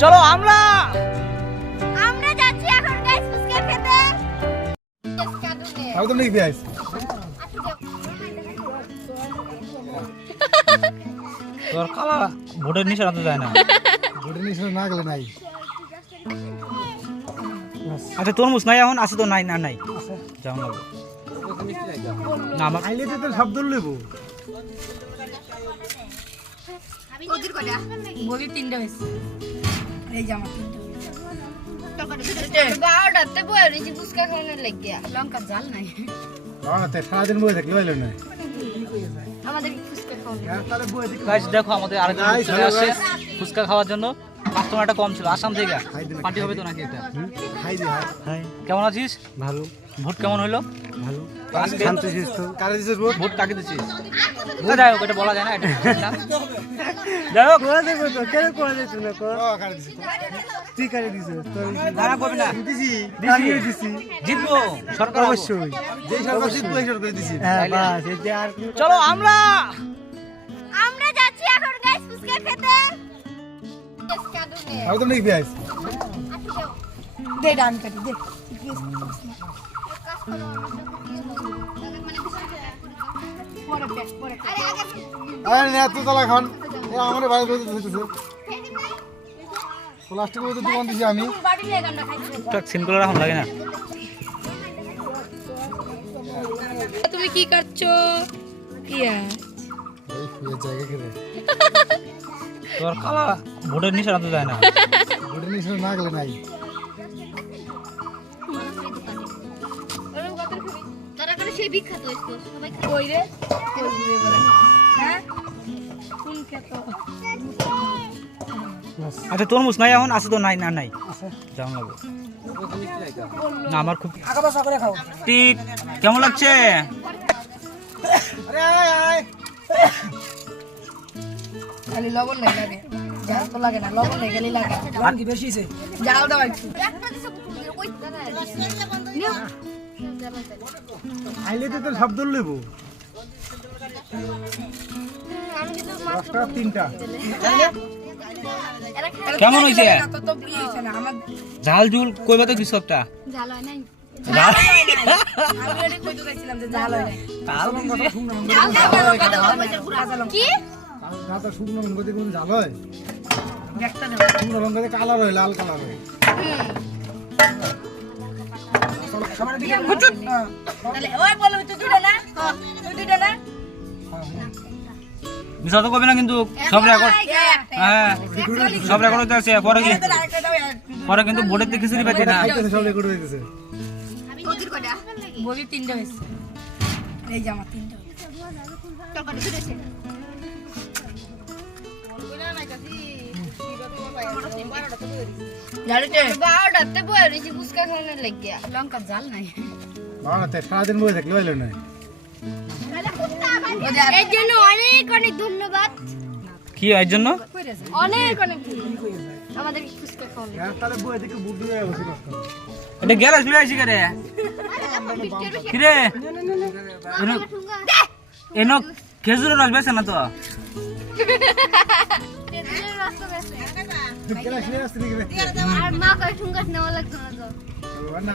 চলো আমরা! আমরা যাচ্ছি এখন গাইস ফুচকা খেতে। আমি তো নাকি পেঁয়াজ তোর কালা ভোটের নিশানা তো যায় না। ভোটের নিশানা না গেলে নাই। আচ্ছা তরমুজ নাই এখন আছে তো নাই না নাই। যাও না। না আমার আইলে তো তোর শব্দ লেবো ওদের কটা? বলি তিনটা হয়েছে। এই জামা তিনটা বারোটাতে বয়ে রয়েছি ফুচকা খাওয়ানোর লাগিয়া। লঙ্কা জাল নাই। সারাদিন বয়ে থাকলে পাইল না? আমাদের ফুচকা খাওয়ানো। তাহলে বয়ে থেকে। গাইস দেখো আমাদের আরেকজন চলে আসছে ফুচকা খাওয়ার জন্য। কাস্টমারটা কম ছিল আসাম থেকে। পার্টি হবে তো নাকি এটা? কেমন আছিস? ভালো। ভোট কেমন হলো? ভালো। কারে দিছিস ভোট ভোট কাকে দিচ্ছিস যাই হোক এটা বলা যায় না এটা যাই হোক। করে দেবো তো কেন করে দিছ না কর কারে দিছিস তুই কারে দিছিস তোর দাঁড়া করবি না। দিছি। দিছি। দিছি। জিতবো? সরকার অবশ্যই। যেই সরকার জিতবো এই সরকার দিছি। হ্যাঁ, বাস, আর চলো আমরা! আমরা যাচ্ছি এখন গাইস ফুচকা খেতে। আমি তো নাকি দে ডান কাটি দে। আরে না তুই খান। এ আমার প্লাস্টিক মধ্যে দোকান দিছি আমি। টুকটাক সিন করে রাখুন লাগে না। তুমি কি করছ এই জায়গা তোর কালা ভোটের নিশানা তো যায় না। ভোটের নিশানা না গেলে নাই। তারা সেই বিখ্যাত সবাই কই রে? হ্যাঁ? কোন খেত। আচ্ছা তরমুজ নাই এখন আছে তো নাই না নাই। যাও না না আমার খুব ঠিক কেমন লাগছে? আরে আয় আয় খালি লবণ নাই লাগে। তো লাগে না লবণ নাই খালি লাগে। বেশি জাল দাও একটু। আইলে তো তোর শব্দ লেবো আমি দশটা তিনটা। কেমন হয়েছে? ঝাল ঝুল কইবা তো কিছু একটা হয় নাই। ঝাল হয় নাই। শুকনো লঙ্কা দিয়ে কোন জাল হয়? দেখতে দাও শুকনো লঙ্কা দিয়ে কালার হয় লাল কালার হয়। তাহলে ওই বলো তুই দুইটা না তুই দুইটা না মিছা তো কবি না কিন্তু সব রেকর্ড হ্যাঁ সব রেকর্ড হতে আছে পরে কি পরে কিন্তু বোর্ডের থেকে খিচুড়ি পাচ্ছি না। সব রেকর্ড হয়ে গেছে বলি তিনটা হয়েছে এই জামা তিনটা হয়েছে টকাটা ফিরেছে জানিতে বারোটাতে বয়ে রয়েছি ফুচকা খাওয়ানোর লাগিয়া। লঙ্কা জাল নাই। না না সারাদিন বয়ে থাকলে পাইল না। এর জন্য অনেক অনেক ধন্যবাদ। কি এর জন্য? অনেক অনেক আমাদের ফুচকা খাওয়ানো তাহলে বয়ে থেকে বুট দিয়ে বসে এটা গ্যারেজ লই আইছি করে? কি রে এনো- এনো খেজুরের রস বেছে না তো? আর মা কয় ঠুঙ্গাস নেওয়া লাগতো না তো। না